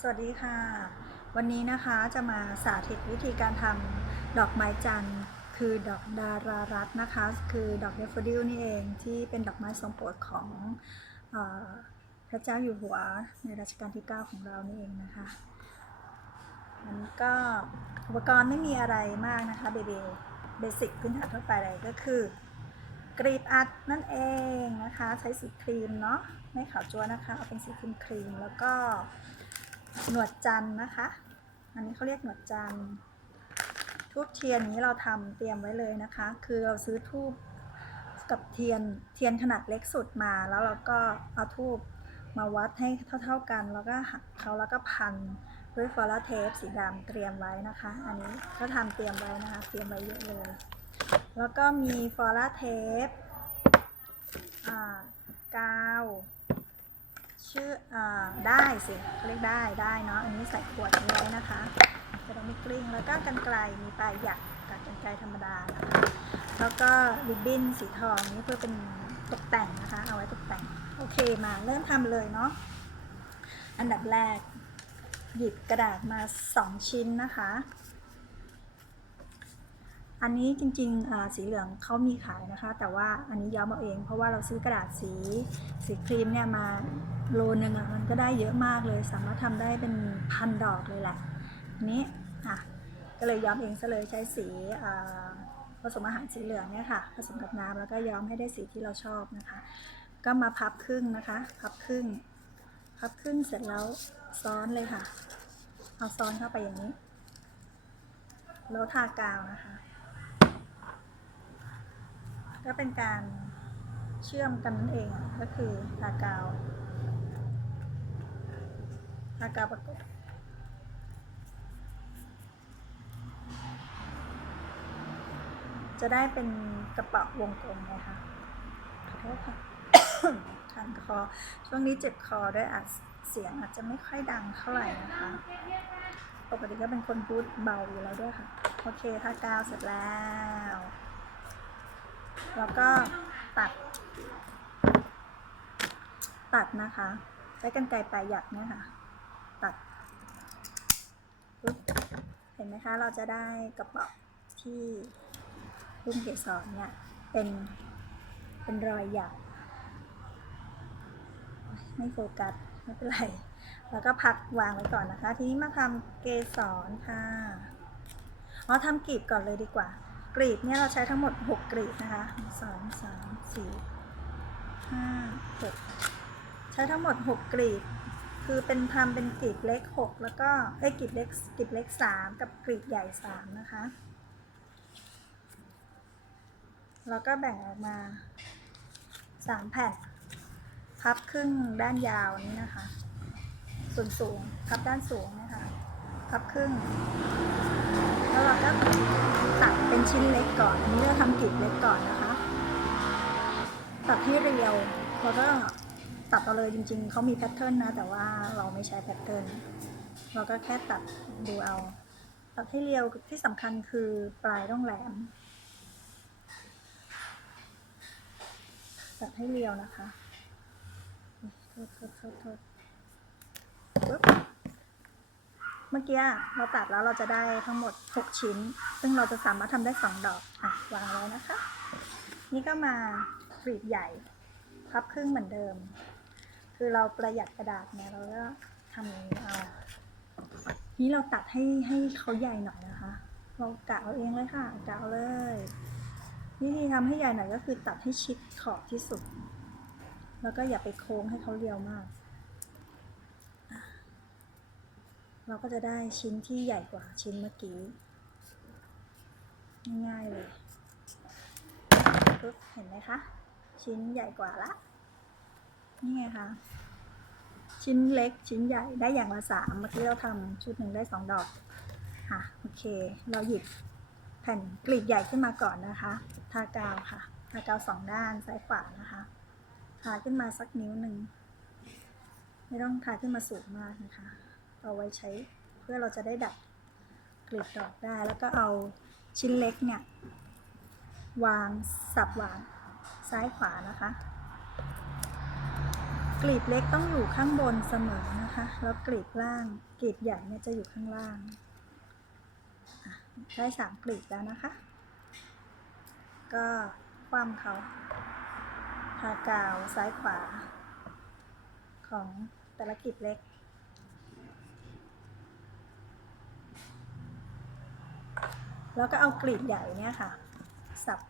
สวัสดีค่ะ วันนี้นะคะจะมาสาธิตวิธีการทำดอกไม้จันทร์ คือดอกดารารัตนะคะ คือดอกเดฟโฟดิลนี่เองที่เป็นดอกไม้ทรงโปรดของอพระเจ้าอยู่หัวในรัชกาลที่ 9 ของเรานี่เองนะคะอันก็อุปกรณ์ไม่มีอะไรมากนะคะเบเบเบสิกพื้นฐานทั่วไปเลยก็คือกรีบอัดนั่นเองนะคะ ใช้สีครีมเนาะไม่ขาวจัวนะคะ เอาเป็นสีครีมครีมแล้วก็ หนวดจันนะคะ อันนี้เขาเรียกหนวดจันทูบเทียนนี้เราทำเตรียมไว้เลยนะคะ คือเราซื้อทูบกับเทียนเทียนขนาดเล็กสุดมาแล้วเราก็เอาทูบมาวัดให้เท่า ๆกัน แล้วก็หักเขาแล้วก็พันด้วยฟอลาเทปสีดำเตรียมไว้นะคะ อันนี้ก็ทำเตรียมไว้นะคะ เตรียมไว้เยอะเลย แล้วก็มีฟอลาเทปอ่ากา ชื่ออ่าได้สิเรียกได้ได้เนาะอันนี้ใส่ขวดนี้ไว้นะคะจะได้ไม่กลิ้งแล้วก็กันไกลมีปลายหยักกับกันไกลธรรมดานะคะแล้วก็ริบบิ้นสีทองนี่เพื่อเป็นตกแต่งนะคะ เอาไว้ตกแต่งโอเคมาเริ่มทำเลยเนาะอันดับแรก หยิบกระดาษมา 2 ชิ้นนะคะ อันนี้จริงๆสีเหลืองเขามีขายนะคะ แต่ว่าอันนี้ย้อมเอาเอง เพราะว่าเราซื้อกระดาษสีสีครีมเนี่ยมาโลนึงอะมันก็ได้เยอะมากเลย สามารถทำได้เป็นพันดอกเลยแหละนี้อะก็เลยย้อมเองซะเลยใช้สีผสมอาหารสีเหลืองเนี่ยค่ะ ผสมกับน้ำแล้วก็ย้อมให้ได้สีที่เราชอบนะคะ ก็มาพับครึ่งนะคะ พับครึ่ง พับครึ่งเสร็จแล้วซ้อนเลยค่ะ เอาซ้อนเข้าไปอย่างนี้แล้วทากาวนะคะ ก็เป็นการเชื่อมกันนั่นเองก็คือทากาวทากาวประกบจะได้เป็นกระเป๋าวงกลมไงคะขอโทษค่ะคันคอ ช่วงนี้เจ็บคอด้วยอาจเสียงอาจจะไม่ค่อยดังเท่าไหร่นะคะ ปกติก็เป็นคนพูดเบาอยู่แล้วด้วยค่ะ โอเคทากาวเสร็จแล้ว แล้วก็ตัด ตัดนะคะ ใช้กรรไกรปลายหยักเนี่ยค่ะ ตัด เห็นไหมคะ เราจะได้กระเป๋าที่รุ่นเกสรเนี่ย เป็น เป็นรอยหยัก ไม่โฟกัส ไม่เป็นไร แล้วก็พักวางไว้ก่อนนะคะ ทีนี้มาทำเกสรค่ะ อ๋อทำกลีบก่อนเลยดีกว่า กลีบเนี่ยเราใช้ทั้งหมด 6กลีบนะคะสองสามสี่ห้าหกใช้ทั้งหมด 6กลีบ คือเป็นทำเป็นกลีบเล็ก 6 แล้วก็เอ้กลีบเล็กกลีบเล็ก 3 กับกลีบใหญ่ 3 นะคะ แล้วก็แบ่งออกมา 3 แผ่น พับครึ่งด้านยาวนี้นะคะ ส่วนสูงพับด้านสูงนะคะ พับครึ่ง แล้วเราก็ เป็นชิ้นเล็กก่อนอันนี้เราทำกลีบเล็กก่อนนะคะ ตัดให้เรียวแล้วก็ตัดเอาเลยจริงๆ เขามีแพทเทิร์นนะ แต่ว่าเราไม่ใช้แพทเทิร์น เราก็แค่ตัดดูเอา ตัดให้เรียวที่สำคัญคือปลายต้องแหลม ตัดให้เรียวนะคะโทษโทษโทษโทษ มื่อกี้เราตัดแล้วเราจะได้ทั้งหมด 6 ชิ้น ซึ่งเราจะสามารถทำได้ 2 ดอกอะวางไว้นะคะ นี่ก็มากรีบใหญ่พับครึ่งเหมือนเดิม คือเราประหยัดกระดาษเนี่ยเราก็ทำอย่างนี้เอานี่เราตัดให้ให้เขาใหญ่หน่อยนะคะ เรากะเอาเองเลยค่ะกะเอาเลยวิธีทำให้ใหญ่หน่อยก็คือตัดให้ชิดขอบที่สุด แล้วก็อย่าไปโค้งให้เขาเรียวมาก เราก็จะได้ชิ้นที่ใหญ่กว่าชิ้นเมื่อกี้ง่ายๆเลยปึ๊บเห็นไหมคะ ชิ้นใหญ่กว่าละนี่ไงคะชิ้นเล็กชิ้นใหญ่ได้อย่างละสามเมื่อกี้เราทำชุดหนึ่งได้สองดอกค่ะโอเค เราหยิบแผ่นกลีบใหญ่ขึ้นมาก่อนนะคะ ทากาวค่ะ ทากาวสองด้านซ้ายขวานะคะทาขึ้นมาสักนิ้วหนึ่งไม่ต้องทาขึ้นมาสูงมากนะคะ เอาไว้ใช้ เพื่อเราจะได้ดัดกลีบดอกได้ แล้วก็เอาชิ้นเล็กเนี่ย วางสับวางซ้ายขวานะคะ กลีบเล็กต้องอยู่ข้างบนเสมอนะคะ แล้วกลีบล่างกลีบใหญ่เนี่ยจะอยู่ข้างล่าง ได้สามกลีบแล้วนะคะ ก็คว่ำเขาทากาวซ้ายขวา ของแต่ละกลีบเล็ก แล้วก็เอากลีบใหญ่เนี่ยค่ะ สับ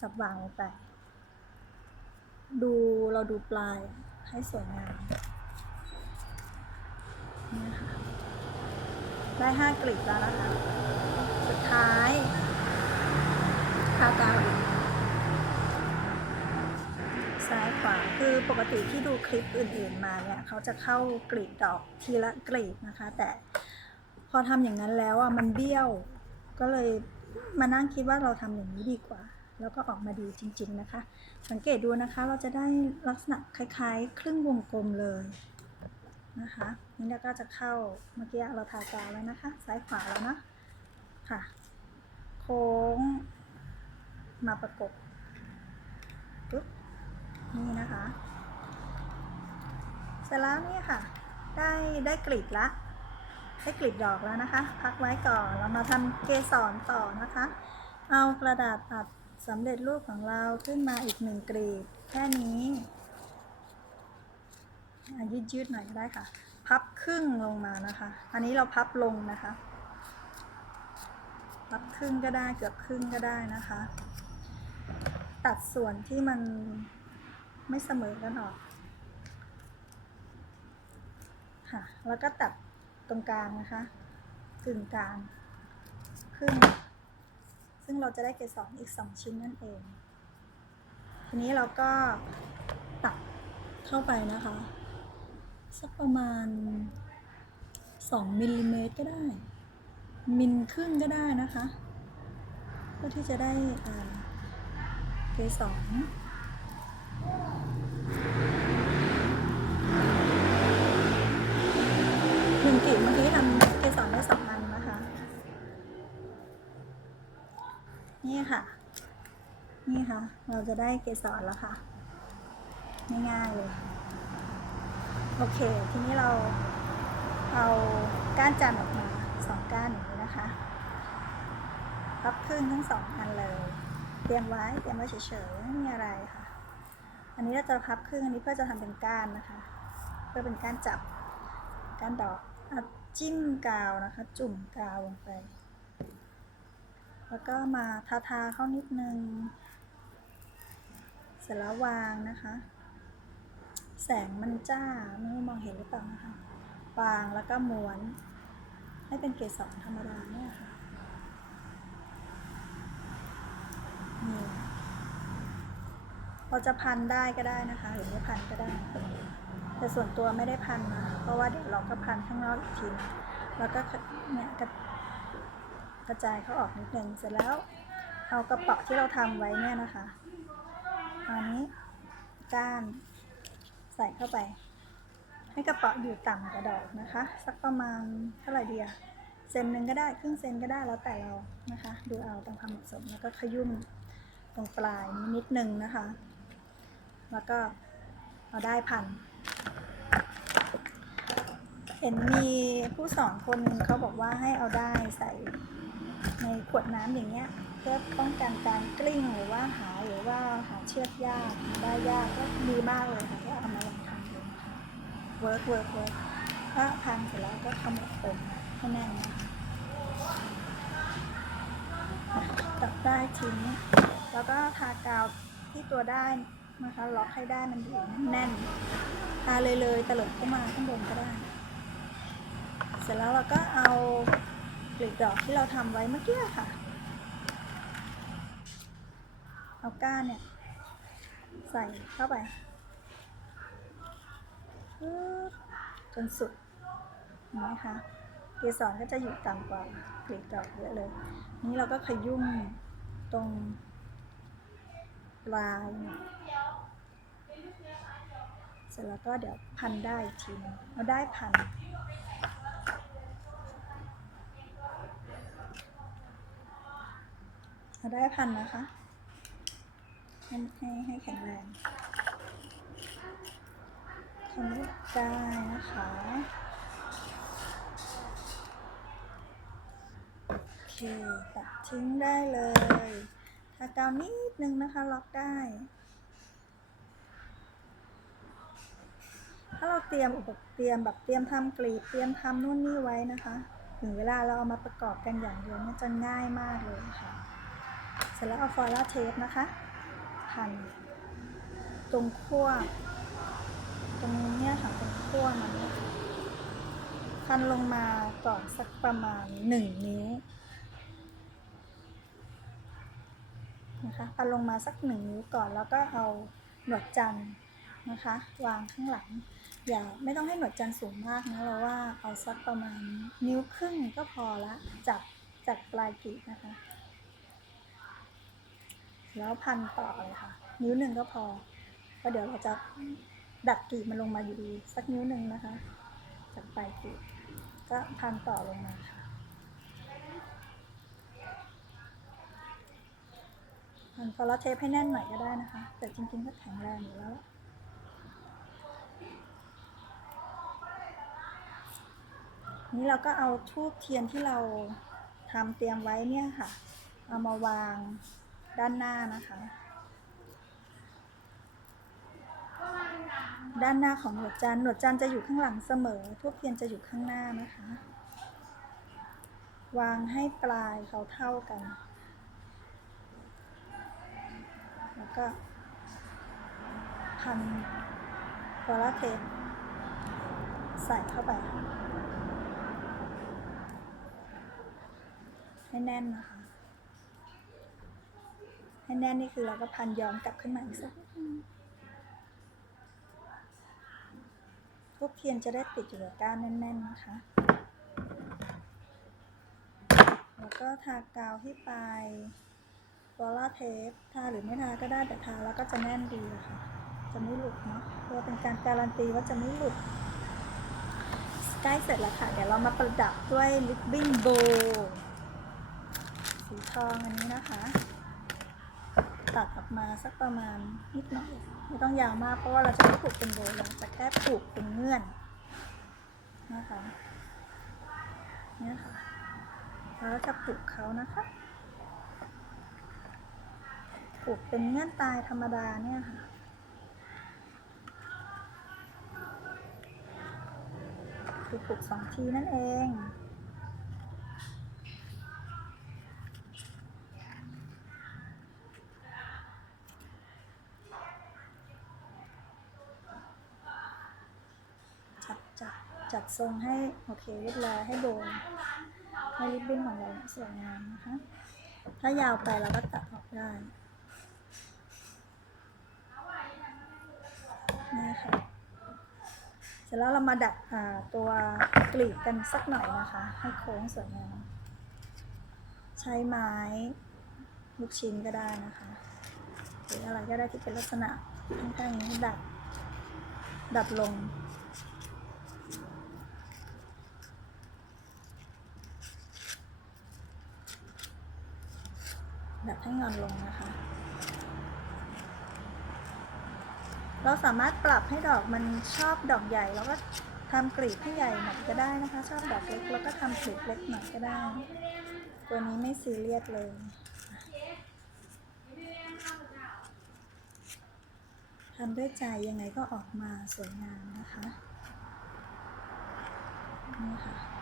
สับวางลงไป ดูเราดูปลายให้สวยงามนี่ค่ะได้ห้ากลีบแล้วนะคะ สุดท้ายทากาวอีกซ้ายขวาคือปกติที่ดูคลิปอื่นๆมาเนี่ยเขาจะเข้ากลีบดอกทีละกลีบนะคะ แต่พอทำอย่างนั้นแล้วอะมันเบี้ยว ก็เลยมานั่งคิดว่าเราทำอย่างนี้ดีกว่า แล้วก็ออกมาดีจริง ๆนะคะ สังเกตดูนะคะเราจะได้ลักษณะคล้ายๆ ครึ่งวงกลมเลยนะคะนี่เราก็จะเข้าเมื่อกี้เราทากาวแล้วนะคะ ซ้ายขวาแล้วนะค่ะ โค้งมาประกบปุ๊บนี่นะคะ เสร็จแล้วเนี่ยค่ะ ได้ได้กลีบละ ได้กลีบดอกแล้วนะคะ พักไว้ก่อนเรามาทำเกสรต่อนะคะ เอากระดาษอัดสำเร็จรูปของเราขึ้นมาอีกหนึ่งกรีบแค่นี้ยืดยืดๆหน่อยก็ได้ค่ะ พับครึ่งลงมานะคะ อันนี้เราพับลงนะคะ พับครึ่งก็ได้เกือบครึ่งก็ได้นะคะ ตัดส่วนที่มันไม่เสมอกันออกค่ะ แล้วก็ตัด ตรงกลางนะคะกึ่งกลางครึ่งซึ่งเราจะได้เกสรอีก 2 ชิ้นนั่นเอง ทีนี้เราก็ตัดเข้าไปนะคะ สักประมาณ 2มิลลิเมตรก็ได้ มิลครึ่งก็ได้นะคะ เพื่อที่จะได้เกสร หนึ่งกลีบเมื่อกี้ทำเกสรได้สองอันนะคะ นี่ค่ะ นี่ค่ะ เราจะได้เกสรแล้วค่ะ ง่ายๆเลย โอเค ทีนี้เราเอาก้านจันออกมาสองก้านอย่างนี้นะคะพับครึ่งทั้งสองอันเลย เตรียมไว้ เตรียมไว้เฉยๆไม่มีอะไรค่ะ อันนี้เราจะพับครึ่งอันนี้เพื่อจะทำเป็นก้านนะคะ เพื่อเป็นก้านจับก้านดอก อาจิ้มกาวนะคะ จุ่มกาวลงไป แล้วก็มาทาทาๆเข้านิดนึง เสร็จแล้ววางนะคะ แสงมันจ้าไม่รู้มองเห็นหรือเปล่านะคะ วางแล้วก็ม้วน ให้เป็นเกสรธรรมดาเนี่ยค่ะนี่เราจะพันได้ก็ได้นะคะ หรือไม่พันก็ได้ แต่ส่วนตัวไม่ได้พันนะ เพราะว่าเดี๋ยวเราก็พันข้างนอกอีกทีแล้วก็เนี่ยกระจายเขาออกนิดนึงเสร็จแล้วเอากระเป๋าที่เราทำไว้เนี่ยนะคะอันนี้ก้านใส่เข้าไป ให้กระเป๋าอยู่ต่ำกว่าดอกนะคะ สักประมาณเท่าไหร่ดีอะเซนหนึ่งก็ได้ครึ่งเซนก็ได้แล้วแต่เรานะคะ ดูเอาตามความเหมาะสมแล้วก็ขยุ่มตรงปลายนิดนึงนะคะ แล้วก็เอาได้พัน เห็นมีผู้สอนคนหนึ่งเขาบอกว่าให้เอาได้ใส่ในขวดน้ำอย่างเงี้ยเพื่อป้องกันการกลิ้งหรือว่าหาหรือว่าหาเชือกยากได้ยากก็ดีมากเลยค่ะก็เอามาลองทำดูนะคะเวิร์กเวิร์กเวิร์กถ้าพันเสร็จแล้วก็ขมวดปมให้แน่นนะคะตัดได้ทิ้งแล้วก็ทากาวที่ตัวได้ นะคะล็อกให้ได้มันอยู่แน่นทาเลยเลยตลบเข้ามาข้างบนก็ได้ เสร็จแล้วเราก็เอากลีบดอกที่เราทำไว้เมื่อกี้ค่ะ เอาก้านเนี่ย ใส่เข้าไปจนสุดนไหมคะเกสรก็จะอยู่ต่ำกว่ากลีบดอกเยอะเลย นี้เราก็ขยุ่มตรงปลาย เสร็จแล้วก็เดี๋ยวพันได้อีกทีนึงเราได้พัน เราได้พันนะคะ ให้ให้ให้แข็งแรงทำได้นะคะโอเคตัดทิ้งได้เลยทากาวนิดนึงนะคะ ล็อกได้ ถ้า เตรียมอุปกเตรียมแบบเตรียมทำกรีดเตรียมทำนู่นนี่ไว้นะคะถึงเวลาเราเอามาประกอบกันอย่างเดียวเนี่ยจะง่ายมากเลยค่ะ เสร็จแล้วเอาฟอยล์เทปนะคะพันตรงขั้วตรงเนี้ยค่ะตรงขั้วมันเนี่ยพันลงมาก่อนสักประมาณหนึ่งนิ้วนะคะพันลงมาสักหนึ่งนิ้วก่อนแล้วก็เอาหนวดจันทร์ นะคะ วางข้างหลัง อย่าไม่ต้องให้หนวดจันทร์สูงมากนะเราว่าเอาสักประมาณนิ้วครึ่งก็พอละจับจากปลายกรีดนะคะ แล้วพันต่อเลยค่ะ นิ้วหนึ่งก็พอเพราะเดี๋ยวเราจะดัดกรีบมันลงมาอยู่ดี สักนิ้วหนึ่งนะคะ จากปลายกรีบก็พันต่อลงมาค่ะพันฟอลเทปให้แน่นหน่อยก็ได้นะคะ แต่จริงๆก็แข็งแรงอยู่แล้ว นี้เราก็เอาทูบเทียนที่เราทำเตรียมไว้เนี่ยค่ะ เอามาวางด้านหน้านะคะ ด้านหน้าของหนวดจันหนวดจันจะอยู่ข้างหลังเสมอทูบเทียนจะอยู่ข้างหน้านะคะ วางให้ปลายเขาเท่ากัน แล้วก็พันฟอลาเทปใส่เข้าไปค่ะ ให้แน่นนะคะ ให้แน่นนี่คือเราก็พันย้อนกลับขึ้นมาอีกสักนิดนึงทูบเทียนจะได้ติดอยู่กับก้านแน่น ๆ นะคะ แล้วก็ทากาวที่ปลายฟอลาเทปทาหรือไม่ทาก็ได้แต่ทาแล้วก็จะแน่นดีะค่ะ จะไม่หลุดเนาะเพื่อเป็นการการันตีว่าจะไม่หลุดใกล้เสร็จแล้วค่ะ เดี๋ยวเรามาประดับด้วยลิปบิ้นโบ สีทองอันนี้นะคะ ตัดออกมาสักประมาณนิดหน่อย ไม่ต้องยาวมากเพราะว่าเราจะไม่ผูกเป็นโบเราจะแค่ผูกเป็นเงื่อนนะคะเนี่ยค่ะแล้วเราจะผูกเขานะคะผูกเป็นเงื่อนตายธรรมดาเนี่ยค่ะคือผูกสองทีนั่นเอง จัด จัดทรงให้โอเคเรียบร้อยให้โบนให้ริบบิ้นของเราสวยงามนะคะ ถ้ายาวไปเราก็ตัดออกได้นี่ค่ะเสร็จแล้วเรามาดัดตัวกลีบกันสักหน่อยนะคะ ให้โค้งสวยงามใช้ไม้ลูกชิ้นก็ได้นะคะหรืออะไรก็ได้ที่เป็นลักษณะข้างๆนี้ดัดดัดลง ดัดให้งอนลงนะคะ เราสามารถปรับให้ดอกมันชอบดอกใหญ่แล้วก็ทำกลีบให้ใหญ่หน่อยก็ได้นะคะ ชอบดอกเล็กแล้วก็ทำกลีบเล็กหน่อยก็ได้ ตัวนี้ไม่ซีเรียสเลยทำด้วยใจยังไงก็ออกมาสวยงามนะคะนี่ค่ะ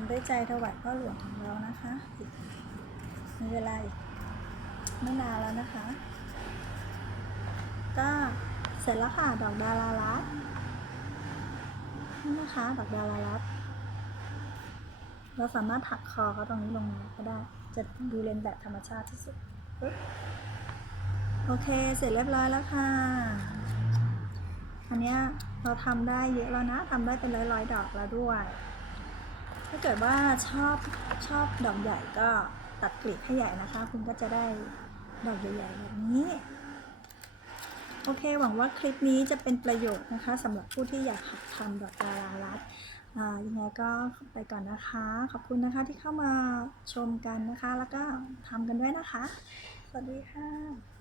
ำด้วยใจถวายพ่อหลวงของเรานะคะมีเวลาอีกไม่นานแล้วนะคะ ก็เสร็จแล้วค่ะดอกดารารัตน์นี่นะคะ ดอกดารารัตน์เราสามารถถักคอเขาตรงนี้ลงมาก็ได้ จะดูเรียนแบบธรรมชาติที่สุดโอเค เสร็จเรียบร้อยแล้วค่ะ อันเนี้ยเราทำได้เยอะแล้วนะทำได้เป็นร้อยๆดอกแล้วด้วย ถ้าเกิดว่าชอบชอบดอกใหญ่ก็ตัดกลีบให้ใหญ่นะคะ คุณก็จะได้ดอกใหญ่ๆแบบนี้ โอเค หวังว่าคลิปนี้จะเป็นประโยชน์นะคะสำหรับผู้ที่อยากหัดทำดอกดารารัตน์อ่ายังไงก็ไปก่อนนะคะ ขอบคุณนะคะที่เข้ามาชมกันนะคะ แล้วก็ทำกันด้วยนะคะ สวัสดีค่ะ